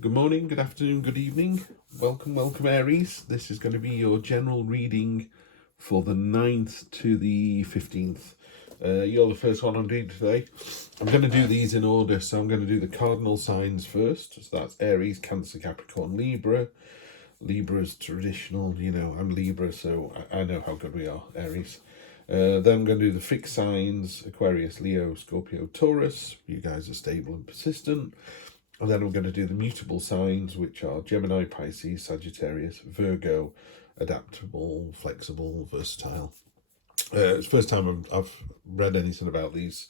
good morning, good afternoon, good evening. Welcome Aries. This is going to be your general reading for the 9th to the 15th. You're the first one I'm doing today. I'm going to do these in order, so I'm going to do the cardinal signs first. So that's Aries, Cancer, Capricorn, Libra. Libra's traditional, I'm Libra, so I know how good we are, Aries. Then I'm going to do the fixed signs, Aquarius, Leo, Scorpio, Taurus. You guys are stable and persistent. And then I'm going to do the mutable signs, which are Gemini, Pisces, Sagittarius, Virgo, adaptable, flexible, versatile. It's the first time I've read anything about these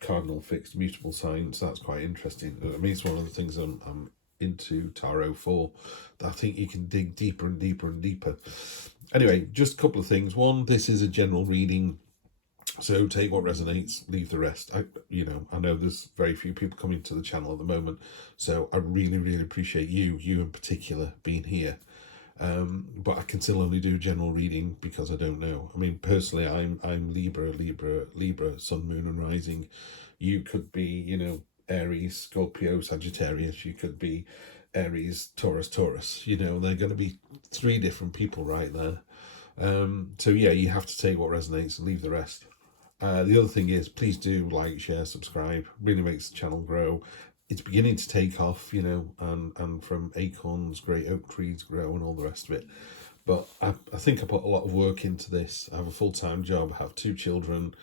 cardinal fixed mutable signs. That's quite interesting. I mean, it's one of the things I'm into tarot for. I think you can dig deeper and deeper and deeper. Anyway, just a couple of things. One, this is a general reading, so take what resonates, leave the rest. I know there's very few people coming to the channel at the moment, so I really, really appreciate you in particular, being here. But I can still only do general reading because I don't know. I mean, personally, I'm Libra, Sun, Moon, and Rising. You could be, Aries, Scorpio, Sagittarius. You could be Aries, Taurus. They're going to be 3 different people right there. So yeah, you have to take what resonates and leave the rest. The other thing is, please do like, share, subscribe. Really makes the channel grow. It's beginning to take off, and from acorns, great oak trees grow and all the rest of it. But I think I put a lot of work into this. I have a full-time job, I have 2 children.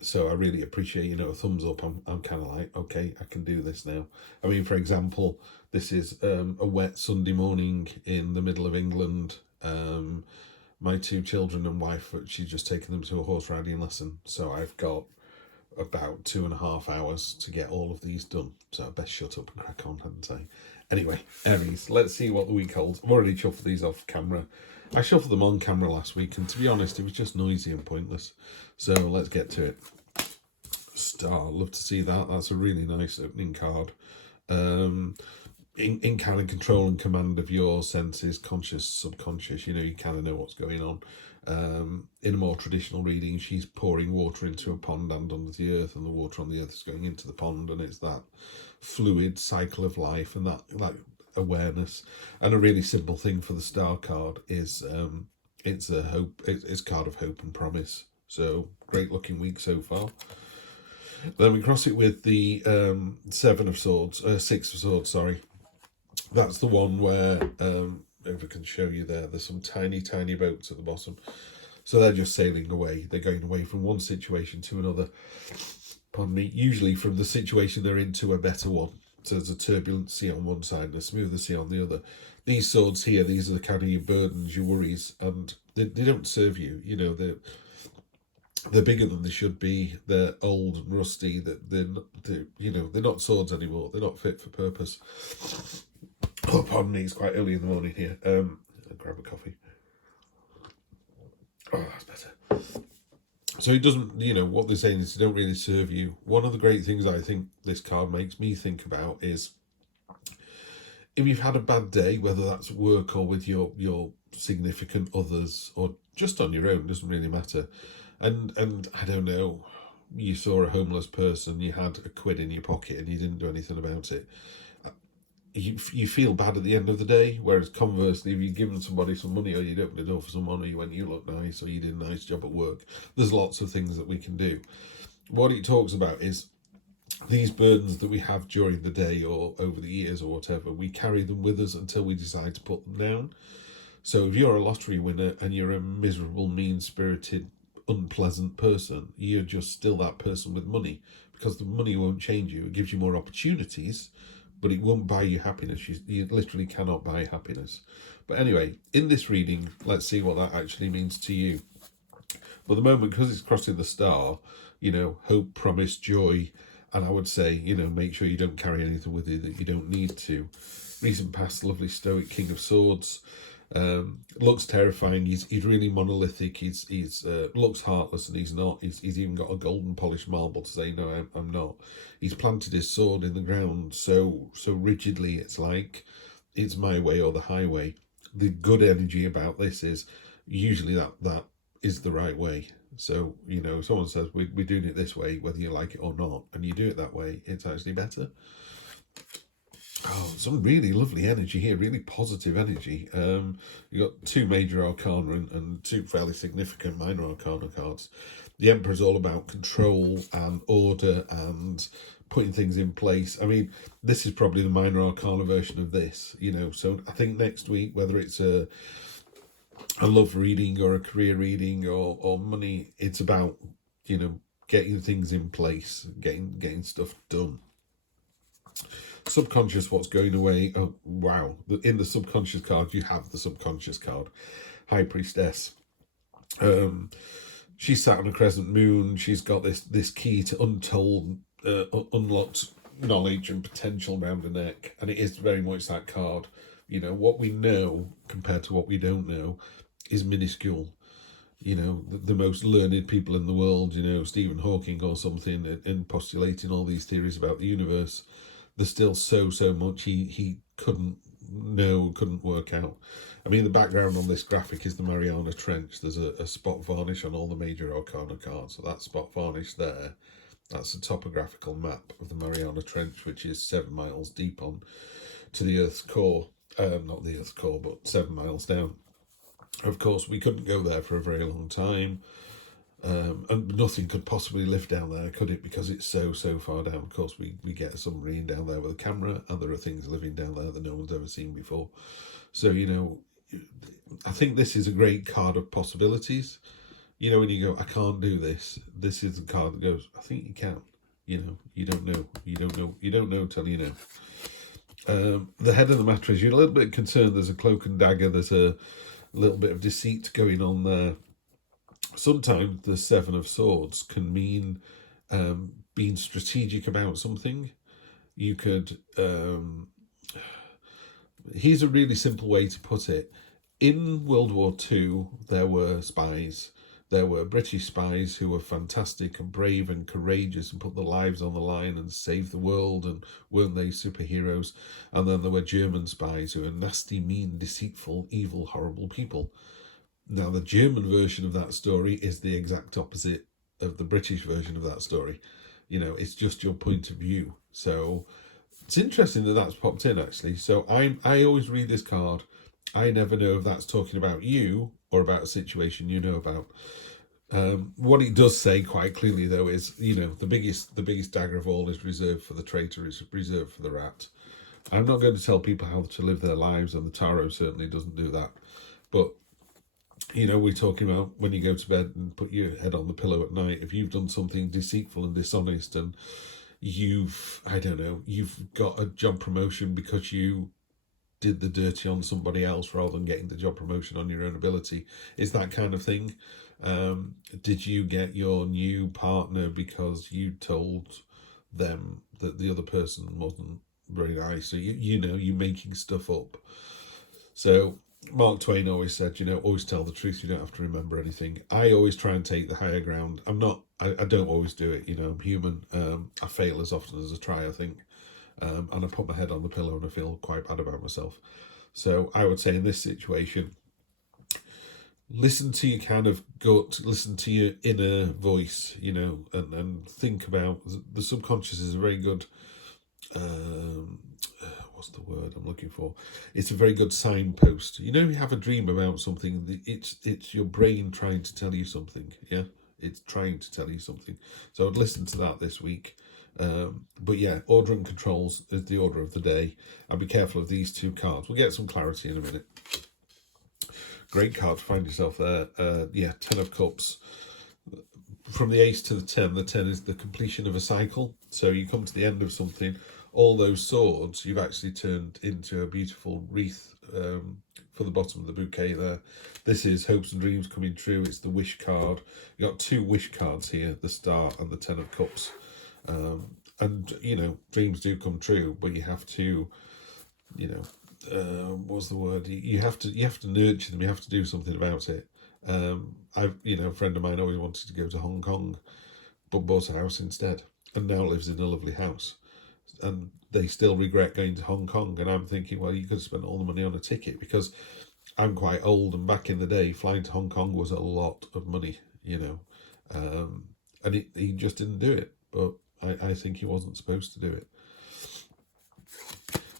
So I really appreciate, a thumbs up. I'm kind of like, okay, I can do this now. I mean, for example, this is a wet Sunday morning in the middle of England. My 2 children and wife, she's just taken them to a horse riding lesson. So I've got about 2.5 hours to get all of these done. So I best shut up and crack on, hadn't I? Anyway, Aries, let's see what the week holds. I've already shuffled these off camera. I shuffled them on camera last week, and to be honest, it was just noisy and pointless. So let's get to it. Star, love to see that. That's a really nice opening card. In kind of control and command of your senses, conscious, subconscious, you kind of know what's going on. In a more traditional reading, she's pouring water into a pond and under the earth, and the water on the earth is going into the pond, and it's that fluid cycle of life and that awareness. And a really simple thing for the star card is it's a hope. It's a card of hope and promise. So great looking week so far. Then we cross it with the 6 of Swords, sorry. That's the one where, if I can show you there's some tiny boats at the bottom. So they're just sailing away. They're going away from one situation to another. Pardon me. Usually from the situation they're into a better one. So there's a turbulent sea on one side and a smoother sea on the other. These swords here, these are the kind of your burdens, your worries, and they don't serve you. They're bigger than they should be. They're old and rusty. They're not swords anymore. They're not fit for purpose. Oh, pardon me, it's quite early in the morning here. I'll grab a coffee. Oh, that's better. So it doesn't, what they're saying is they don't really serve you. One of the great things I think this card makes me think about is if you've had a bad day, whether that's at work or with your significant others or just on your own, doesn't really matter. And I don't know, you saw a homeless person, you had £1 in your pocket and you didn't do anything about it. You feel bad at the end of the day, whereas conversely, if you've given somebody some money, or you'd opened the door for someone, or you went, you look nice, or you did a nice job at work, there's lots of things that we can do. What it talks about is these burdens that we have during the day or over the years or whatever, we carry them with us until we decide to put them down. So if you're a lottery winner and you're a miserable, mean-spirited, unpleasant person, you're just still that person with money, because the money won't change you. It gives you more opportunities, but it won't buy you happiness. You literally cannot buy happiness. But anyway, in this reading, let's see what that actually means to you. But the moment, because it's crossing the star, hope, promise, joy, and I would say, make sure you don't carry anything with you that you don't need to. Recent past, lovely stoic King of Swords. Looks terrifying. He's really monolithic. He's looks heartless, and he's not. He's even got a golden polished marble to say, no, I'm not. He's planted his sword in the ground so rigidly. It's like it's my way or the highway. The good energy about this is usually that is the right way. So if someone says we're doing it this way, whether you like it or not, and you do it that way, it's actually better. Oh, some really lovely energy here, really positive energy. You got two major arcana and two fairly significant minor arcana cards. The Emperor's all about control and order and putting things in place. I mean, this is probably the minor arcana version of this, you know. So I think next week, whether it's a love reading or a career reading or money, it's about, you know, getting things in place, getting stuff done. Subconscious, what's going away. Oh wow, in the subconscious card you have the subconscious card, High Priestess. She's sat on a crescent moon. She's got this key to untold unlocked knowledge and potential around her neck, and it is very much that card. You know, what we know compared to what we don't know is minuscule. You know, the most learned people in the world, you know, Stephen Hawking or something, in postulating all these theories about the universe, there's still so much he couldn't know, couldn't work out. I mean, the background on this graphic is the Mariana Trench. There's a spot varnish on all the major arcana cards. So that spot varnish there, that's a topographical map of the Mariana Trench, which is 7 miles deep on to the Earth's core. Not the Earth's core, but 7 miles down. Of course, we couldn't go there for a very long time. And nothing could possibly live down there, could it? Because it's so far down. Of course, we get a submarine down there with a camera, and there are things living down there that no one's ever seen before. So, you know, I think this is a great card of possibilities. You know, when you go, I can't do this, this is the card that goes, I think you can. You know, you don't know. You don't know till you know. The head of the matter is, you're a little bit concerned. There's a cloak and dagger. There's a little bit of deceit going on there. Sometimes the Seven of Swords can mean being strategic about something. You could... here's a really simple way to put it. In World War II, there were spies. There were British spies who were fantastic and brave and courageous and put their lives on the line and saved the world, and weren't they superheroes? And then there were German spies who were nasty, mean, deceitful, evil, horrible people. Now, the German version of that story is the exact opposite of the British version of that story. You know, it's just your point of view. So it's interesting that that's popped in, actually. So I always read this card. I never know if that's talking about you or about a situation you know about. What it does say quite clearly, though, is, you know, the biggest dagger of all is reserved for the traitor, is reserved for the rat. I'm not going to tell people how to live their lives, and the tarot certainly doesn't do that. But, you know, we're talking about when you go to bed and put your head on the pillow at night, if you've done something deceitful and dishonest, and you've got a job promotion because you did the dirty on somebody else rather than getting the job promotion on your own ability. It's that kind of thing. Did you get your new partner because you told them that the other person wasn't very nice? So you know, you're making stuff up. So Mark Twain always said, you know, always tell the truth. You don't have to remember anything. I always try and take the higher ground. I don't always do it. You know, I'm human. I fail as often as I try, I think. And I put my head on the pillow and I feel quite bad about myself. So I would say in this situation, listen to your kind of gut, listen to your inner voice, you know, and think about the subconscious is a very good, what's the word I'm looking for? It's a very good signpost. You know, you have a dream about something, it's your brain trying to tell you something, yeah? It's trying to tell you something. So I'd listen to that this week. But yeah, order and controls is the order of the day. And be careful of these two cards. We'll get some clarity in a minute. Great card to find yourself there. Yeah, 10 of Cups. From the Ace to the 10 is the completion of a cycle. So you come to the end of something. All those swords you've actually turned into a beautiful wreath for the bottom of the bouquet there. This is hopes and dreams coming true. It's the wish card. You got two wish cards here, the Star and the 10 of Cups. And, you know, dreams do come true, but you have to, you know, what's the word? You have to nurture them. You have to do something about it. You know, a friend of mine always wanted to go to Hong Kong, but bought a house instead, and now lives in a lovely house. And they still regret going to Hong Kong. And I'm thinking, well, you could have spent all the money on a ticket, because I'm quite old, and back in the day, flying to Hong Kong was a lot of money, you know. And he just didn't do it. But I think he wasn't supposed to do it.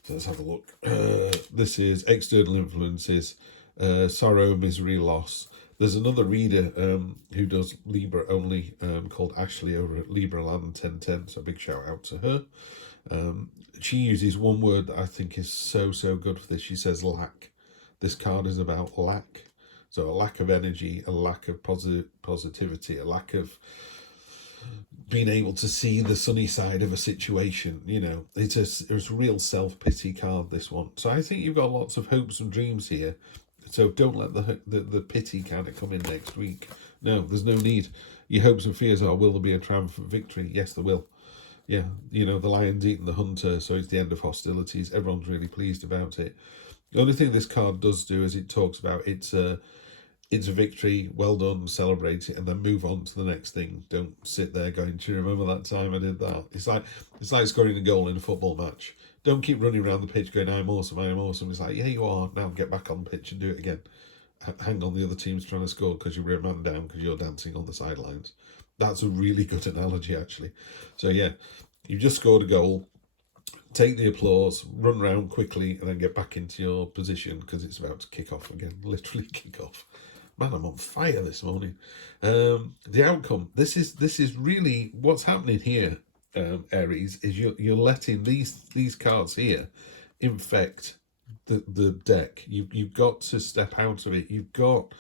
So let's have a look. This is external influences, sorrow, misery, loss. There's another reader who does Libra only, called Ashley over at Libra Land 1010. So big shout out to her. She uses one word that I think is so good for this. She says lack. This card is about lack. So a lack of energy, a lack of positivity, a lack of being able to see the sunny side of a situation. You know, it's a real self-pity card, this one. So I think you've got lots of hopes and dreams here. So don't let the pity kind of come in next week. No, there's no need. Your hopes and fears are, will there be a triumphant victory? Yes, there will. Yeah, you know, the lion's eaten the hunter, so it's the end of hostilities. Everyone's really pleased about it. The only thing this card does do is it talks about it's a victory, well done, celebrate it, and then move on to the next thing. Don't sit there going, do you remember that time I did that? It's like scoring a goal in a football match. Don't keep running around the pitch going, I'm awesome, I'm awesome. It's like, yeah, you are. Now get back on the pitch and do it again. Hang on, the other team's trying to score because you were a man down because you're dancing on the sidelines. That's a really good analogy, actually. So, yeah, you've just scored a goal. Take the applause, run around quickly, and then get back into your position because it's about to kick off again. Literally kick off. Man, I'm on fire this morning. The outcome. This is really what's happening here, Aries. Is you're letting these cards here infect the deck. You've got to step out of it. You've got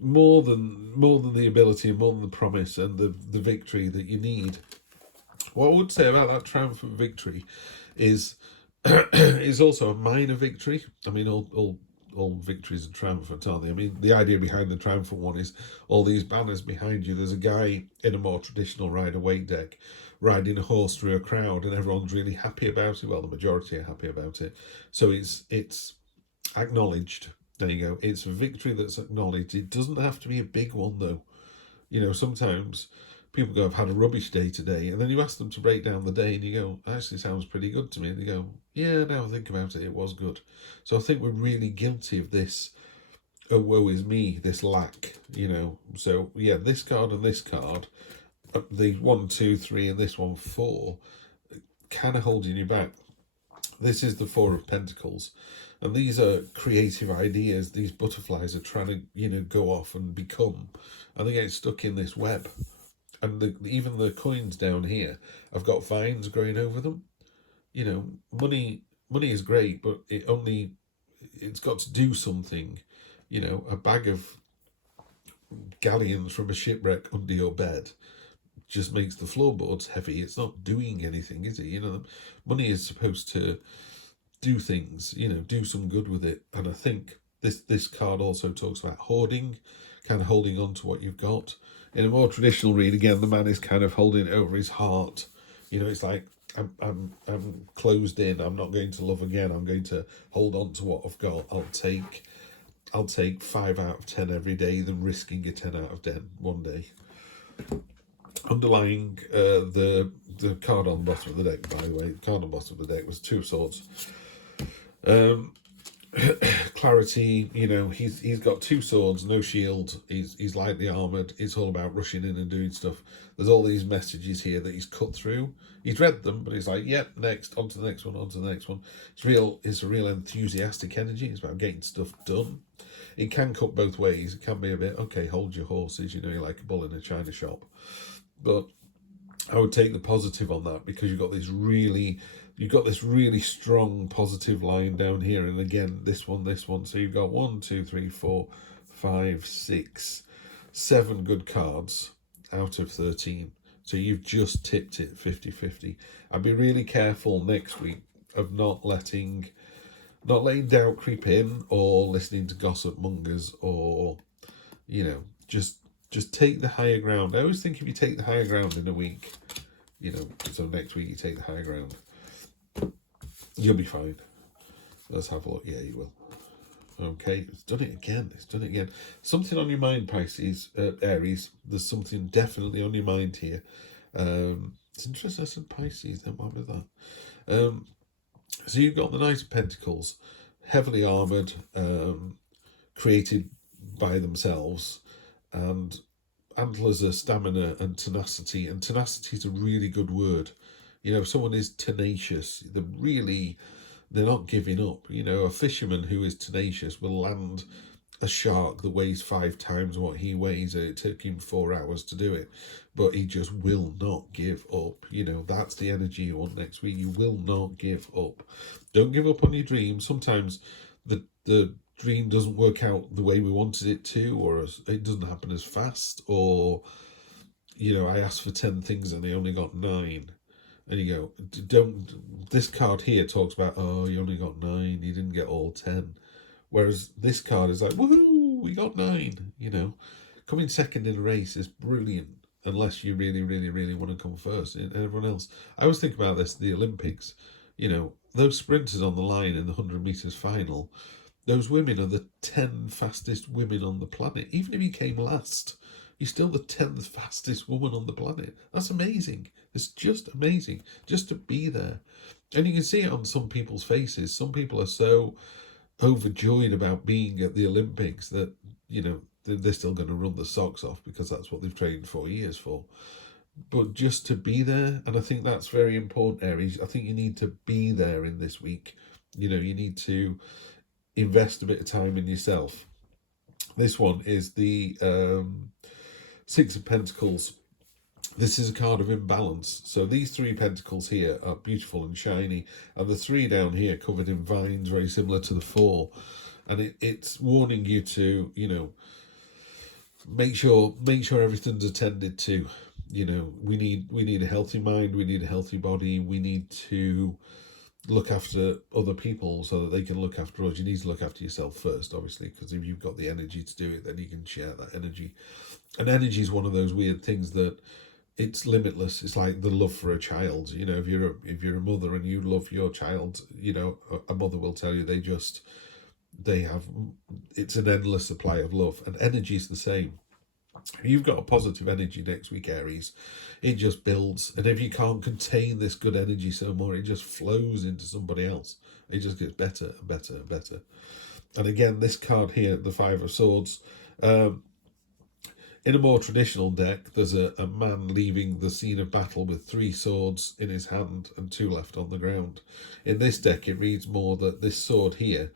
more than the ability and more than the promise and the victory that you need. What I would say about that triumphant victory is is also a minor victory. I mean, all victories are triumphant, aren't they? I mean, the idea behind the triumphant one is all these banners behind you. There's a guy in a more traditional Rider-Waite deck riding a horse through a crowd, and everyone's really happy about it. Well, the majority are happy about it. So it's acknowledged. There you go. It's a victory that's acknowledged. It doesn't have to be a big one, though. You know, sometimes people go, I've had a rubbish day today, and then you ask them to break down the day, and you go, actually sounds pretty good to me. And they go, yeah, now I think about it, it was good. So I think we're really guilty of this, oh, woe is me, this lack, you know. So, yeah, this card and this card, the 1, 2, 3, and this one 4, kind of holding you back. This is the 4 of Pentacles. And these are creative ideas. These butterflies are trying to, you know, go off and become. And they get stuck in this web. And even the coins down here have got vines growing over them. You know, money is great, but it's got to do something. You know, a bag of galleons from a shipwreck under your bed just makes the floorboards heavy. It's not doing anything, is it? You know, money is supposed to do things, you know, do some good with it. And I think this card also talks about hoarding, kind of holding on to what you've got. In a more traditional read, again, the man is kind of holding it over his heart. You know, it's like, I'm closed in. I'm not going to love again. I'm going to hold on to what I've got. I'll take 5 out of 10 every day than risking a 10 out of 10 one day. Underlying the card on the bottom of the deck, by the way, the card on the bottom of the deck was 2 of Swords. Clarity, you know, he's got 2 swords, no shield, he's lightly armoured. It's all about rushing in and doing stuff. There's all these messages here that he's cut through. He's read them, but he's like, yep, next, on to the next one, on to the next one. It's a real enthusiastic energy. It's about getting stuff done. It can cut both ways. It can be a bit, okay, hold your horses, you know, you're like a bull in a china shop. But I would take the positive on that, because you've got this really strong positive line down here, and again this one. So you've got 1, 2, 3, 4, 5, 6, 7 good cards out of 13. So you've just tipped it 50-50. I'd be really careful next week of not letting doubt creep in, or listening to gossip mongers, or, you know, just take the higher ground. I always think if you take the higher ground in a week, you know, so next week you take the higher ground, you'll be fine. Let's have a look. Yeah, you will. Okay, it's done it again. Something on your mind, Pisces, Aries. There's something definitely on your mind here. It's interesting I said Pisces, then what was that? So you've got the Knight of Pentacles, heavily armoured, created by themselves, and antlers are stamina and tenacity. And tenacity is a really good word. You know, if someone is tenacious, they're really they're not giving up. You know, a fisherman who is tenacious will land a shark that weighs 5 times what he weighs, and it took him 4 hours to do it, but he just will not give up. You know, that's the energy you want next week. You will not give up. Don't give up on your dream. Sometimes the dream doesn't work out the way we wanted it to, or it doesn't happen as fast, or, you know, I asked for 10 things and I only got 9. And you go, don't, this card here talks about, oh, you only got 9, you didn't get all 10. Whereas this card is like, woohoo, we got 9, you know. Coming second in a race is brilliant, unless you really, really, really want to come first. And everyone else, I always think about this, the Olympics, you know, those sprinters on the line in the 100 metres final, those women are the 10 fastest women on the planet. Even if you came last, you're still the 10th fastest woman on the planet. That's amazing. It's just amazing just to be there. And you can see it on some people's faces. Some people are so overjoyed about being at the Olympics that, you know, they're still going to run the socks off because that's what they've trained 4 years for. But just to be there, and I think that's very important, Aries. I think you need to be there in this week. You know, you need to invest a bit of time in yourself. This one is the Six of Pentacles. This is a card of imbalance. So these 3 pentacles here are beautiful and shiny, and the 3 down here covered in vines, very similar to the 4. And it's warning you to, you know, make sure everything's attended to. You know, we need a healthy mind, we need a healthy body, we need to look after other people so that they can look after us. You need to look after yourself first, obviously, because if you've got the energy to do it, then you can share that energy. And energy is one of those weird things that it's limitless. It's like the love for a child. You know, if you're a mother and you love your child, you know, a mother will tell you it's an endless supply of love, and energy is the same. If you've got a positive energy next week, Aries, it just builds. And if you can't contain this good energy so more, it just flows into somebody else. It just gets better and better and better. And again, this card here, the 5 of Swords, in a more traditional deck, there's a man leaving the scene of battle with 3 swords in his hand and 2 left on the ground. In this deck, it reads more that this sword here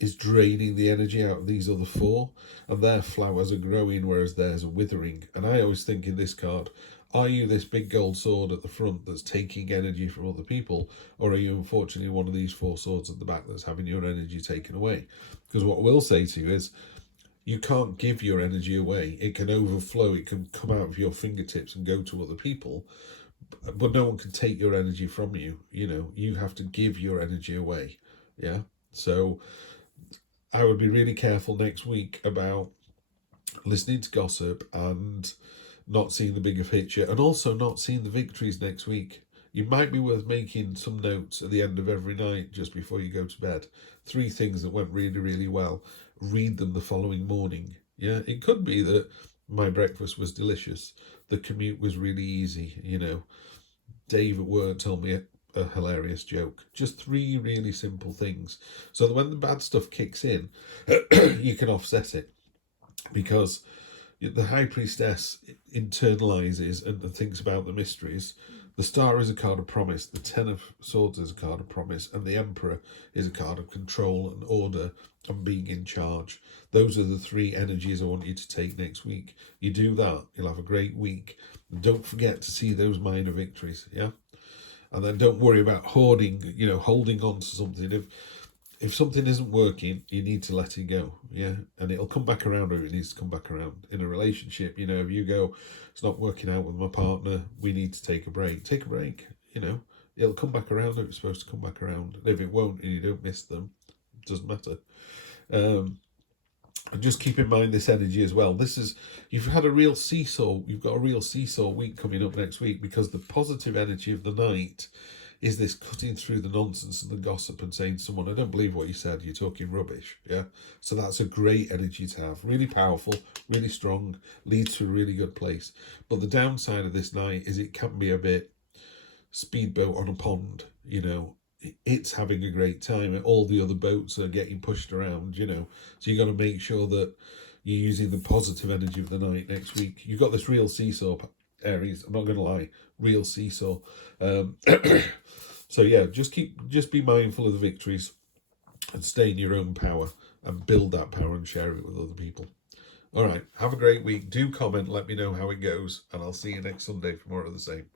is draining the energy out of these other 4, and their flowers are growing, whereas theirs are withering. And I always think in this card, are you this big gold sword at the front that's taking energy from other people, or are you unfortunately one of these 4 swords at the back that's having your energy taken away? Because what I will say to you is, you can't give your energy away. It can overflow, it can come out of your fingertips and go to other people, but no one can take your energy from you. You know, you have to give your energy away. Yeah. So I would be really careful next week about listening to gossip and not seeing the bigger picture, and also not seeing the victories next week. You might be worth making some notes at the end of every night just before you go to bed. 3 things that went really, really well. Read them the following morning. Yeah, it could be that my breakfast was delicious. The commute was really easy. You know, Dave at work told me a hilarious joke. Just 3 really simple things, so that when the bad stuff kicks in, you can offset it. Because the High Priestess internalizes and thinks about the mysteries. The Star is a card of promise, the 10 of Swords is a card of promise, and the Emperor is a card of control and order and being in charge. Those are the 3 energies I want you to take next week. You do that, you'll have a great week. And don't forget to see those minor victories, yeah? And then don't worry about hoarding, you know, holding on to something. If something isn't working, you need to let it go, yeah? And it'll come back around, or it needs to come back around. In a relationship, you know, if you go, it's not working out with my partner, we need to take a break. Take a break, you know. It'll come back around if it's supposed to come back around. And if it won't and you don't miss them, it doesn't matter. And just keep in mind this energy as well. You've got a real seesaw week coming up next week, because the positive energy of the night is this cutting through the nonsense and the gossip and saying to someone, I don't believe what you said, you're talking rubbish. Yeah. So that's a great energy to have. Really powerful, really strong, leads to a really good place. But the downside of this night is it can be a bit speedboat on a pond, you know. It's having a great time and all the other boats are getting pushed around, you know. So you got to make sure that you're using the positive energy of the night next week. You've got this real seesaw, Aries, I'm not going to lie, real seesaw. So yeah, just be mindful of the victories and stay in your own power and build that power and share it with other people. All right, have a great week. Do comment, let me know how it goes, and I'll see you next Sunday for more of the same.